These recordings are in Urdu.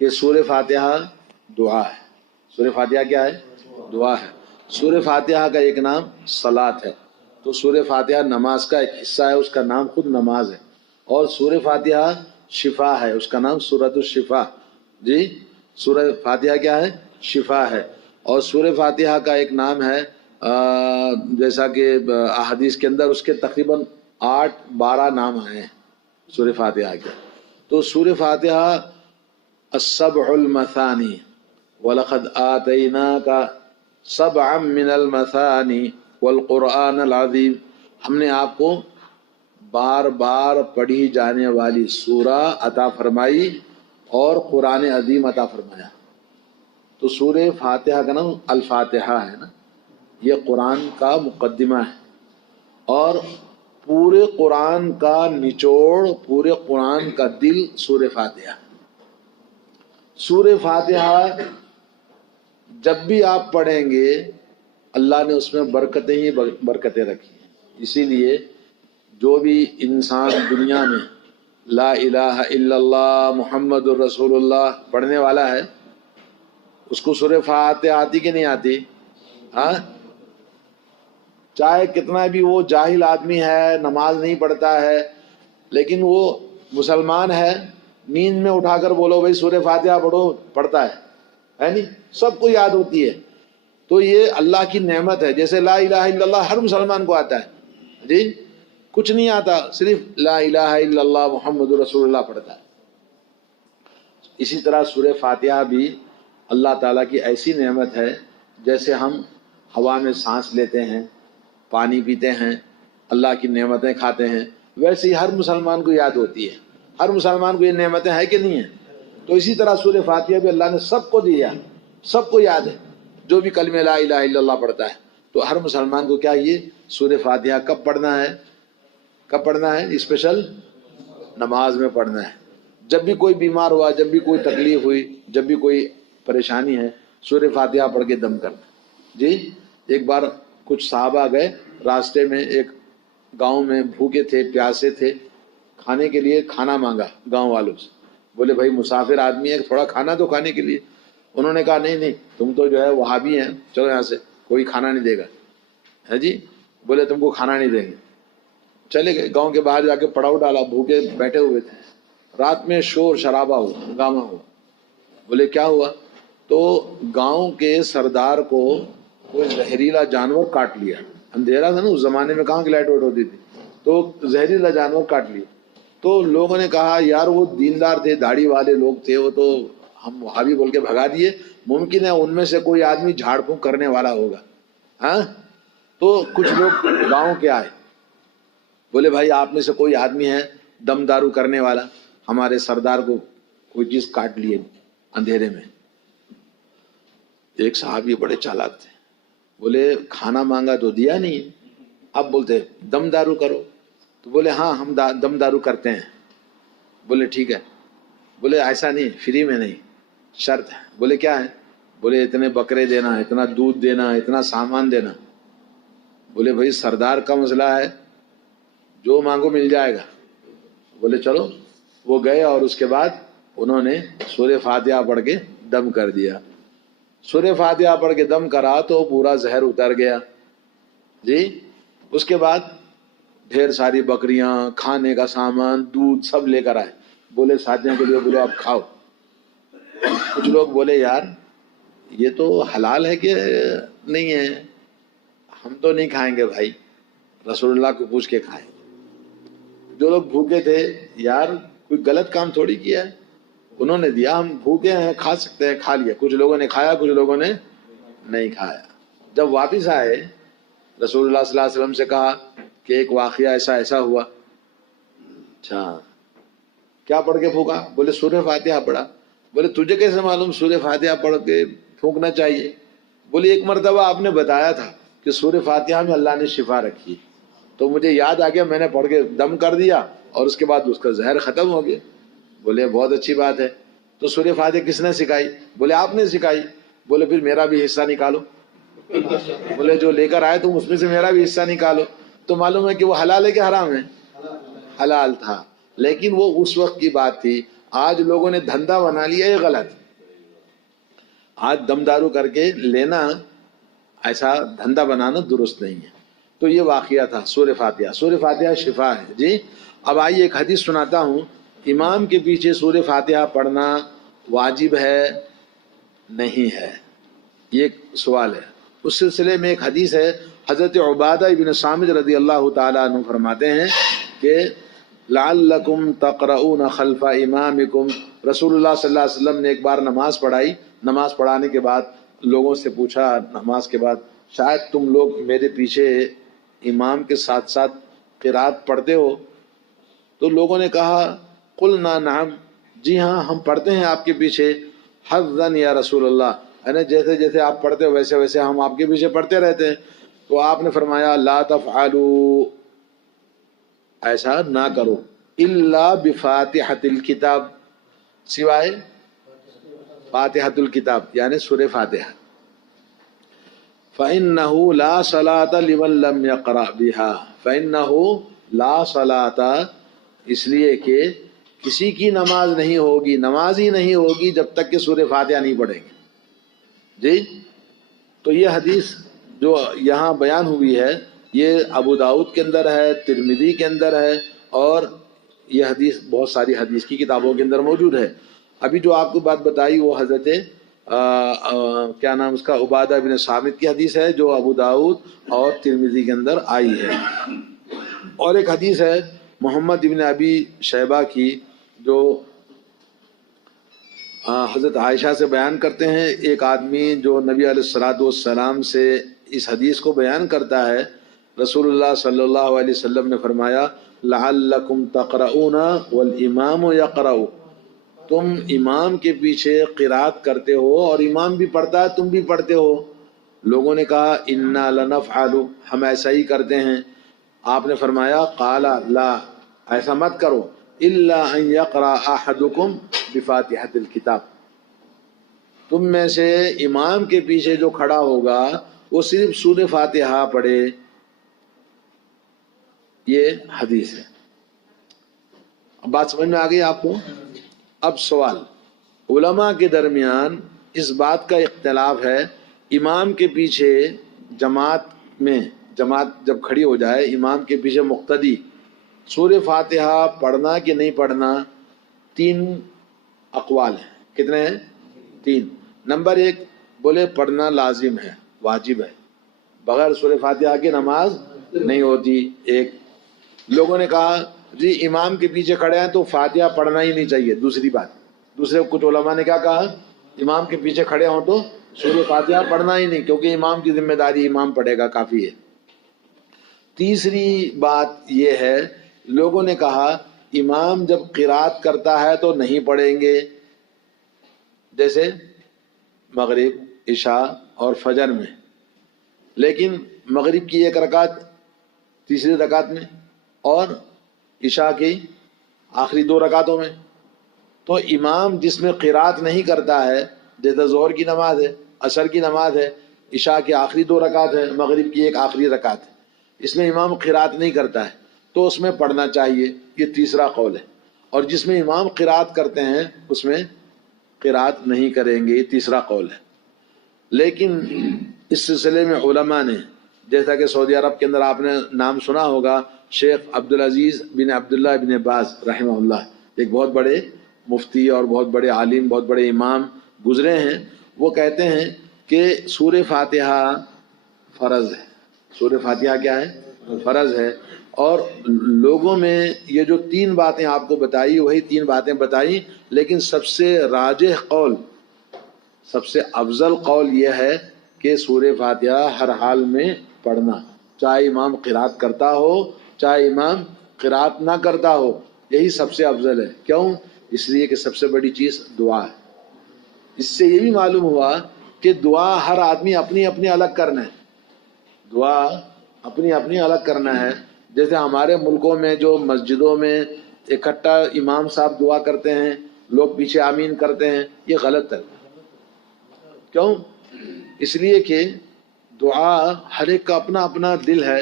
کہ سورہ فاتحہ دعا ہے. سورہ فاتحہ کیا ہے؟ دعا ہے. سورہ فاتحہ کا ایک نام صلاۃ ہے. تو سورہ فاتحہ نماز کا ایک حصہ ہے، اس کا نام خود نماز ہے. اور سورہ فاتحہ شفا ہے، اس کا نام سورۃ الشفا. جی، سورہ فاتحہ کیا ہے؟ شفا ہے. اور سورہ فاتحہ کا ایک نام ہے جیسا کہ احادیث کے اندر اس کے تقریباً 8-12 نام ہیں سورہ فاتحہ کے. تو سورہ فاتحہ السبع المثانی وَلَقَدْ آتَيْنَاكَ سَبْعًا مِّنَ الْمَثَانِي وَالْقُرْآنَ الْعَظِيمِ، ہم نے آپ کو بار بار پڑھی جانے والی سورہ عطا فرمائی اور قرآن عظیم عطا فرمایا. تو سورہ فاتحہ کا نام الفاتحہ ہے نا، یہ قرآن کا مقدمہ ہے. اور پورے قرآن کا نچوڑ، پورے قرآن کا دل سورہ فاتحہ. سورہ فاتحہ جب بھی آپ پڑھیں گے اللہ نے اس میں برکتیں ہی برکتیں رکھی ہیں. اسی لیے جو بھی انسان دنیا میں لا الہ الا اللہ محمد الرسول اللہ پڑھنے والا ہے، اس کو سورہ فاتحہ آتی کہ نہیں آتی؟ ہاں، چاہے کتنا بھی وہ جاہل آدمی ہے، نماز نہیں پڑھتا ہے، لیکن وہ مسلمان ہے، نیند میں اٹھا کر بولو بھائی سورہ فاتحہ پڑھو، پڑھتا ہے نہیں؟ سب کو یاد ہوتی ہے. تو یہ اللہ کی نعمت ہے. جیسے لا الہ الا اللہ ہر مسلمان کو آتا ہے، جی کچھ نہیں آتا، صرف لا الہ الا اللہ محمد رسول اللہ پڑھتا ہے. اسی طرح سورہ فاتحہ بھی اللہ تعالیٰ کی ایسی نعمت ہے، جیسے ہم ہوا میں سانس لیتے ہیں، پانی پیتے ہیں، اللہ کی نعمتیں کھاتے ہیں، ویسے ہی ہر مسلمان کو یاد ہوتی ہے. ہر مسلمان کو یہ نعمتیں ہیں کہ نہیں ہیں؟ تو اسی طرح سورہ فاتحہ بھی اللہ نے سب کو دیا، سب کو یاد ہے. جو بھی کلمہ لا الہ الا اللہ پڑھتا ہے، تو ہر مسلمان کو کیا یہ سورہ فاتحہ کب پڑھنا ہے؟ کب پڑھنا ہے؟ اسپیشل نماز میں پڑھنا ہے. جب بھی کوئی بیمار ہوا، جب بھی کوئی تکلیف ہوئی، جب بھی کوئی پریشانی ہے، سورہ فاتحہ پڑھ کے دم کرنا. جی، ایک بار کچھ صحابہ گئے، راستے میں ایک گاؤں میں بھوکے تھے، پیاسے تھے، کھانے کے لیے کھانا مانگا گاؤں والوں سے. بولے بھائی مسافر آدمی ہے، تھوڑا کھانا تو کھانے کے لیے. انہوں نے کہا نہیں تم تو جو ہے وہابی ہیں، چلو یہاں سے، کوئی کھانا نہیں دے گا. ہے جی، بولے تم کو کھانا نہیں دیں گے. چلے گئے، گاؤں کے باہر جا کے پڑاؤ ڈالا، بھوکے بیٹھے ہوئے تھے. رات میں شور شرابہ ہوا، ہنگامہ ہوا. بولے کیا ہوا؟ تو گاؤں کے سردار کو کوئی زہریلا جانور کاٹ لیا. اندھیرا تھا نا اس زمانے میں، کہاں کی لائٹ وائٹ ہوتی تھی، تو زہریلا جانور کاٹ لیا. تو لوگوں نے کہا یار وہ دیندار تھے، داڑھی والے لوگ تھے، وہ تو ہم وہابی بول کے بھگا دیے، ممکن ہے ان میں سے کوئی آدمی جھاڑ پھونک کرنے والا ہوگا. ہاں، تو کچھ لوگ گاؤں کے آئے، بولے بھائی آپ میں سے کوئی آدمی ہے دم دارو کرنے والا، ہمارے سردار کو کوئی چیز کاٹ لیے اندھیرے میں. ایک صحابی بڑے چالاک تھے، بولے کھانا مانگا تو دیا نہیں، اب بولتے دم دارو کرو. تو بولے ہاں ہم دم دارو کرتے ہیں. بولے ٹھیک ہے. بولے ایسا نہیں، فری میں نہیں، شرط ہے. بولے کیا ہے؟ بولے اتنے بکرے دینا، اتنا دودھ دینا، اتنا سامان دینا. بولے بھائی سردار کا مسئلہ ہے، جو مانگو مل جائے گا. بولے چلو. وہ گئے اور اس کے بعد انہوں نے سورہ فاتحہ پڑھ کے دم کر دیا. سورہ فاتحہ پڑھ کے دم کرا تو پورا زہر اتر گیا. جی، اس کے بعد ڈھیر ساری بکریاں، کھانے کا سامان، دودھ سب لے کر آئے. بولے ساتھیوں کے لیے، بولے آپ کھاؤ. کچھ لوگ بولے یار یہ تو حلال ہے کہ نہیں ہے؟ ہم تو نہیں کھائیں گے بھائی، رسول اللہ کو پوچھ کے کھائیں. جو لوگ بھوکے تھے، یار کوئی غلط کام تھوڑی کیا ہے، انہوں نے دیا، ہم بھوکے ہیں کھا سکتے ہیں، کھا لیا. کچھ لوگوں نے کھایا، کچھ لوگوں نے نہیں کھایا. جب واپس آئے رسول اللہ صلی اللہ علیہ وسلم سے کہا کہ ایک واقعہ ایسا ایسا ہوا. اچھا کیا پڑھ کے پھونکا؟ بولے سورہ فاتحہ پڑھا. بولے تجھے کیسے معلوم سورہ فاتحہ پڑھ کے پھونکنا چاہیے؟ بولے ایک مرتبہ آپ نے بتایا تھا کہ سورہ فاتحہ میں اللہ نے شفا رکھی، تو مجھے یاد آ گیا، میں نے پڑھ کے دم کر دیا اور اس کے بعد اس کا زہر ختم ہو گیا. بولے بہت اچھی بات ہے. تو سورہ فاتحہ کس نے سکھائی؟ بولے آپ نے سکھائی. بولے پھر میرا بھی حصہ نکالو. بولے جو لے کر آئے تم اس میں سے میرا بھی حصہ نکالو. تو معلوم ہے کہ وہ حلال ہے کہ حرام ہے؟ حلال تھا. لیکن وہ اس وقت کی بات تھی. آج لوگوں نے دھندا بنا لیا، یہ غلط. آج دم دارو کر کے لینا، ایسا دھندا بنانا درست نہیں ہے. تو یہ واقعہ تھا سورہ فاتحہ. سورہ فاتحہ شفا ہے جی. اب آئیے ایک حدیث سناتا ہوں. امام کے پیچھے سورہ فاتحہ پڑھنا واجب ہے نہیں ہے؟ یہ ایک سوال ہے. اس سلسلے میں ایک حدیث ہے. حضرت عبادہ ابن صامت رضی اللہ تعالیٰ عنہ فرماتے ہیں کہ لعلکم تقرؤون خلف امامکم. رسول اللہ صلی اللہ علیہ وسلم نے ایک بار نماز پڑھائی. نماز پڑھانے کے بعد لوگوں سے پوچھا نماز کے بعد، شاید تم لوگ میرے پیچھے امام کے ساتھ ساتھ قرات پڑھتے ہو؟ تو لوگوں نے کہا قلنا نعم، جی ہاں ہم پڑھتے ہیں آپ کے پیچھے. حظاً یا رسول اللہ، یعنی جیسے جیسے آپ پڑھتے ہو ویسے ویسے ہم آپ کے پیچھے پڑھتے رہتے ہیں. تو آپ نے فرمایا لا تفعلوا، ایسا نہ کرو، الا بفاتحۃ الکتاب، سوائے فاتحۃ الکتاب یعنی سورہ فاتحہ. فإنه لا صلاة لمن لم يقرأ بها، فإنه لا صلاة، اس لیے کہ کسی کی نماز نہیں ہوگی، نماز ہی نہیں ہوگی جب تک کہ سورہ فاتحہ نہیں پڑھیں گے. جی تو یہ حدیث جو یہاں بیان ہوئی ہے یہ ابو داؤد کے اندر ہے، ترمذی کے اندر ہے، اور یہ حدیث بہت ساری حدیث کی کتابوں کے اندر موجود ہے. ابھی جو آپ کو بات بتائی وہ حضرت کیا نام اس کا، عبادہ بن صامت کی حدیث ہے جو ابو داؤد اور ترمذی کے اندر آئی ہے. اور ایک حدیث ہے محمد ابن ابی شیبہ کی جو حضرت عائشہ سے بیان کرتے ہیں. ایک آدمی جو نبی علیہ الصلوۃ والسلام سے اس حدیث کو بیان کرتا ہے، رسول اللہ صلی اللہ علیہ وسلم نے فرمایا لعلکم تقرؤون والامام یقرأ، تم امام کے پیچھے قرات کرتے ہو اور امام بھی پڑھتا ہے تم بھی پڑھتے ہو. لوگوں نے کہا انا لنفعل، ہم ایسا ہی کرتے ہیں. آپ نے فرمایا قال لا، ایسا مت کرو، الا ان یقرأ احدکم بفاتحۃ الکتاب، تم میں سے امام کے پیچھے جو کھڑا ہوگا وہ صرف سورہ فاتحہ پڑھے. یہ حدیث ہے. اب بات سمجھ میں آ گئی آپ کو؟ اب سوال، علماء کے درمیان اس بات کا اختلاف ہے، امام کے پیچھے جماعت میں، جماعت جب کھڑی ہو جائے امام کے پیچھے مقتدی سورہ فاتحہ پڑھنا کہ نہیں پڑھنا. 3 اقوال ہیں. کتنے ہیں؟ 3. نمبر 1 بولے پڑھنا لازم ہے، واجب ہے، بغیر سورہ فاتحہ کی نماز نہیں ہوتی. ایک لوگوں نے کہا جی امام کے پیچھے کھڑے ہیں تو فاتحہ پڑھنا ہی نہیں چاہیے. دوسری بات، دوسرے کچھ علماء نے کیا کہا، امام کے پیچھے کھڑے ہوں تو سورہ فاتحہ پڑھنا ہی نہیں، کیونکہ امام کی ذمہ داری امام پڑھے گا، کافی ہے. تیسری بات یہ ہے، لوگوں نے کہا امام جب قرات کرتا ہے تو نہیں پڑھیں گے، جیسے مغرب، عشاء اور فجر میں، لیکن مغرب کی 1 رکعت تیسری رکعت میں اور عشاء کی آخری 2 رکعتوں میں، تو امام جس میں قرات نہیں کرتا ہے، جیسے ظہر کی نماز ہے، عصر کی نماز ہے، عشاء کی آخری 2 رکعت ہے، مغرب کی 1 آخری رکعت ہے، اس میں امام قرات نہیں کرتا ہے تو اس میں پڑھنا چاہیے. یہ تیسرا قول ہے. اور جس میں امام قرات کرتے ہیں اس میں قرات نہیں کریں گے، یہ تیسرا قول ہے. لیکن اس سلسلے میں علماء نے، جیسا کہ سعودی عرب کے اندر آپ نے نام سنا ہوگا، شیخ عبدالعزیز بن عبداللہ بن باز رحمہ اللہ، ایک بہت بڑے مفتی اور بہت بڑے عالم، بہت بڑے امام گزرے ہیں. وہ کہتے ہیں کہ سورہ فاتحہ فرض ہے. سورہ فاتحہ کیا ہے؟ فرض ہے. اور لوگوں میں یہ جو 3 باتیں آپ کو بتائی وہی 3 باتیں بتائی، لیکن سب سے راجح قول، سب سے افضل قول یہ ہے کہ سورہ فاتحہ ہر حال میں پڑھنا، چاہے امام قرات کرتا ہو چاہے امام قرات نہ کرتا ہو، یہی سب سے افضل ہے. کیوں؟ اس لیے کہ سب سے بڑی چیز دعا ہے. اس سے یہ بھی معلوم ہوا کہ دعا ہر آدمی اپنی اپنی الگ کرنا ہے، دعا اپنی اپنی الگ کرنا ہے. جیسے ہمارے ملکوں میں جو مسجدوں میں اکٹھا امام صاحب دعا کرتے ہیں، لوگ پیچھے آمین کرتے ہیں، یہ غلط ہے. کیوں؟ اس لیے کہ دعا ہر ایک کا اپنا اپنا دل ہے،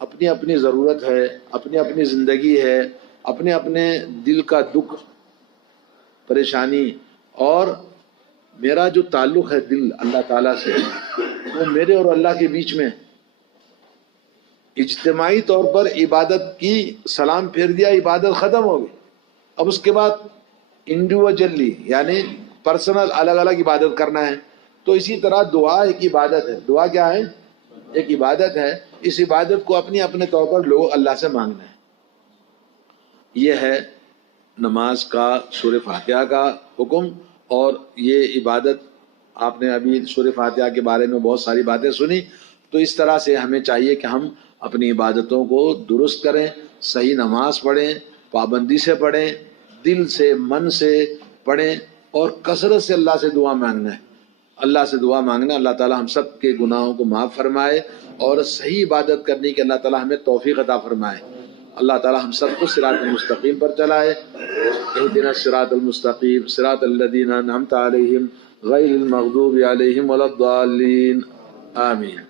اپنی اپنی ضرورت ہے، اپنی اپنی زندگی ہے، اپنے اپنے دل کا دکھ پریشانی، اور میرا جو تعلق ہے دل اللہ تعالیٰ سے، وہ میرے اور اللہ کے بیچ میں اجتماعی طور پر عبادت کی سلام پھیر دیا، عبادت ختم ہو گئی. اب اس کے بعد انڈیویجلی یعنی پرسنل الگ الگ عبادت کرنا ہے. تو اسی طرح دعا ایک عبادت ہے. دعا کیا ہے؟ ایک عبادت ہے. اس عبادت کو اپنے طور پر لوگ اللہ سے مانگنا ہے. یہ ہے نماز کا، سورہ فاتحہ کا حکم. اور یہ عبادت آپ نے ابھی سورہ فاتحہ کے بارے میں بہت ساری باتیں سنی. تو اس طرح سے ہمیں چاہیے کہ ہم اپنی عبادتوں کو درست کریں، صحیح نماز پڑھیں، پابندی سے پڑھیں، دل سے من سے پڑھیں، اور کثرت سے اللہ سے دعا مانگنا ہے. اللہ سے دعا مانگنا اللہ تعالی ہم سب کے گناہوں کو معاف فرمائے اور صحیح عبادت کرنے کی اللہ تعالی ہمیں توفیق عطا فرمائے. اللہ تعالی ہم سب کو صراط المستقیم پر چلائے. اہدنا الصراط المستقیم صراط الذین انعمت علیہم غیر المغضوب علیہم ولا الضالین. آمین.